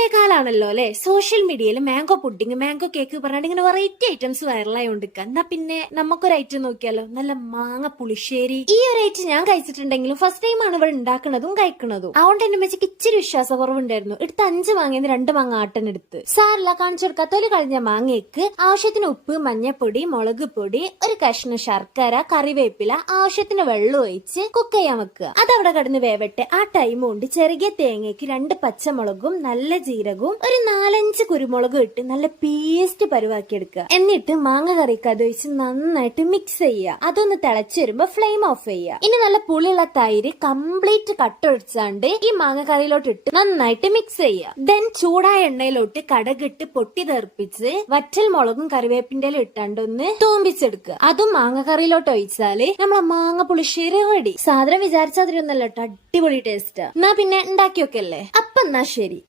നോമ്പേ കാലാണല്ലോ അല്ലെ. സോഷ്യൽ മീഡിയയിൽ mango pudding, mango cake പറഞ്ഞിട്ട് ഇങ്ങനെ വെറൈറ്റി ഐറ്റംസ് വൈറലായി കൊണ്ടിരിക്കുക. എന്നാ പിന്നെ നമുക്കൊരു ഐറ്റം നോക്കിയാലോ, നല്ല മാങ്ങ പുളിശ്ശേരി. ഈ ഒരു ഐറ്റം ഞാൻ കഴിച്ചിട്ടുണ്ടെങ്കിലും ഫസ്റ്റ് ടൈം ആണ് ഇവിടെ ഉണ്ടാക്കുന്നതും കഴിക്കുന്നതും. അതുകൊണ്ട് എന്നെ വെച്ചിട്ട് ഇച്ചിരി വിശ്വാസക്കുറവുണ്ടായിരുന്നു. എടുത്ത് 5 മാങ്ങയെന്ന് 2 മാങ്ങ ആട്ടനെടുത്ത് സാറില്ല കാണിച്ചു കൊടുക്കാത്തോല് കഴിഞ്ഞ മാങ്ങയ്ക്ക് ആവശ്യത്തിന് ഉപ്പ്, മഞ്ഞപ്പൊടി, മുളക് പൊടി, ഒരു കഷ്ണം ശർക്കര, കറിവേപ്പില, ആവശ്യത്തിന് വെള്ളം ഒഴിച്ച് കുക്ക് ചെയ്യാൻ വെക്കുക. അതവിടെ കിടന്ന് വേവട്ടെ. ആ ടൈം കൊണ്ട് ചെറിയ തേങ്ങയ്ക്ക് 2 പച്ചമുളകും നല്ല ജീരകവും ഒരു 4-5 കുരുമുളകും ഇട്ട് നല്ല പേസ്റ്റ് പരുവാക്കി എടുക്കുക. എന്നിട്ട് മാങ്ങ കറിക്ക് അത് ഒഴിച്ച് നന്നായിട്ട് മിക്സ് ചെയ്യുക. അതൊന്ന് തിളച്ച് വരുമ്പോ ഫ്ലെയിം ഓഫ് ചെയ്യുക. ഇനി നല്ല പുളിയുള്ള തൈര് കംപ്ലീറ്റ് കട്ടൊഴിച്ചാണ്ട് ഈ മാങ്ങ കറിയിലോട്ട് ഇട്ട് നന്നായിട്ട് മിക്സ് ചെയ്യുക. ദെൻ ചൂടായ എണ്ണയിലോട്ട് കടകിട്ട് പൊട്ടി തെറിപ്പിച്ച് വറ്റൽ മുളകും കറിവേപ്പിന്റെ ഇട്ടാണ്ട് ഒന്ന് തൂമ്പിച്ചെടുക്കുക. അതും മാങ്ങ കറിയിലോട്ട് ഒഴിച്ചാല് നമ്മളെ മാങ്ങ പുളിശ്ശേരി റെഡി. സാധനം വിചാരിച്ചതിരൊന്നല്ല കേട്ടോ, അടിപൊളി ടേസ്റ്റാ. എന്നാ പിന്നെ ഉണ്ടാക്കി വെക്കല്ലേ. അപ്പൊ എന്നാ ശരി.